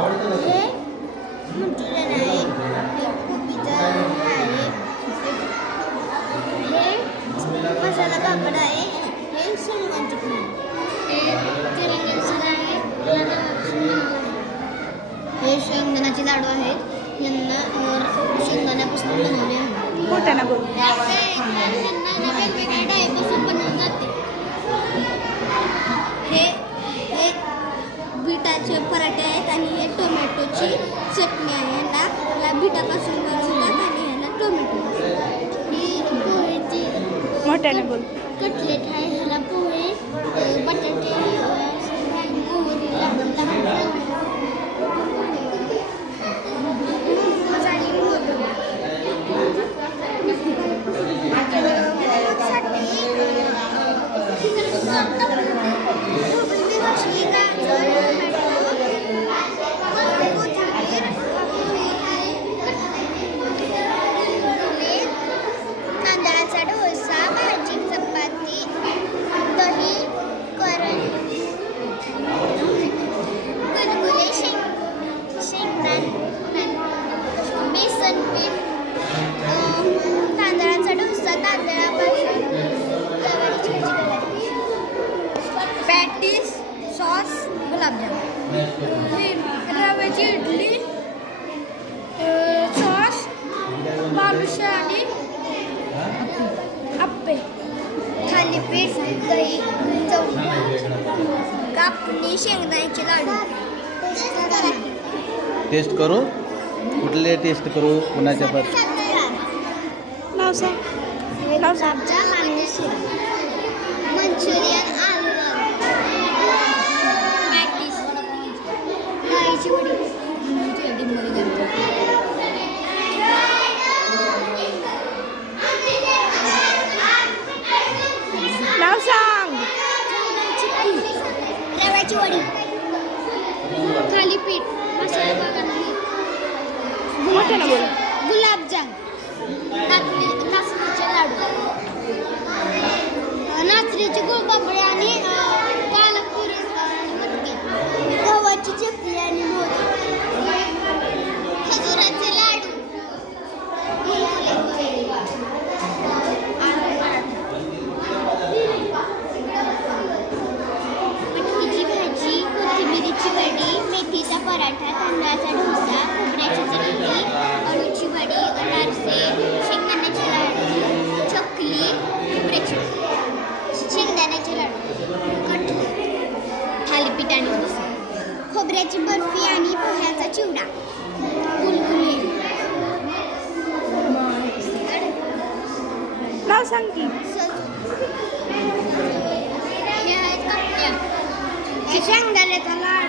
हे? मंचुरियन आहे. हे कोबीचं आहे. हे मसाला पापड आहे. हे शेंगांची हे तेलंगणचं आहे. हे शेंगदाण्याचे लाडू आहेत. यांना शेंगदाण्यापासून बनवले आहे. मोठ्यानं बोल यांना ना चटणी आहे यांना या बीटापासून बनवतात आणि ह्याला टोमॅटो. ही पोहेची मोठ्यानं बोल. कटलेट आहे ह्याला पोहे अ, बटाटे अ, मोहरी लहान लहान मसाले तांदळाचा डोसा भाजी चपाती दही करण गुलगुले शेंग शेंगदाण बनते तांदळाचा डोसा तांदळापासून भाजी पॅटीस सॉस गुलाबजाम. रव्याची इडली सॉस बालुशा आणि आप्पे. थालीपीठ दही चवळी कापणी शेंगदाण्याचे लाडू. टेस्ट करू? कुठले टेस्ट करू कुणाच्या वडी नाव सांग रव्याची वडी. थालीपीठ मसाले बोल गुलाबजाम. नाचणी नाचणीचे लाडू. नाचणीचे गुळपापडी आणि पालकपुरी गव्हाची चकली आणि मोदक. खजुराचे लाडू. मटकीची भाजी कोथिंबिरीची वडी मेथीचा पराठा तांदळाचा डोसा. आणि खोबऱ्याची बर्फी आणि पोह्याचा चिवडा. गुलगुले. नाव सांग की. हे आहेत कपड्या हे शेंगदाण्याचा लाडू.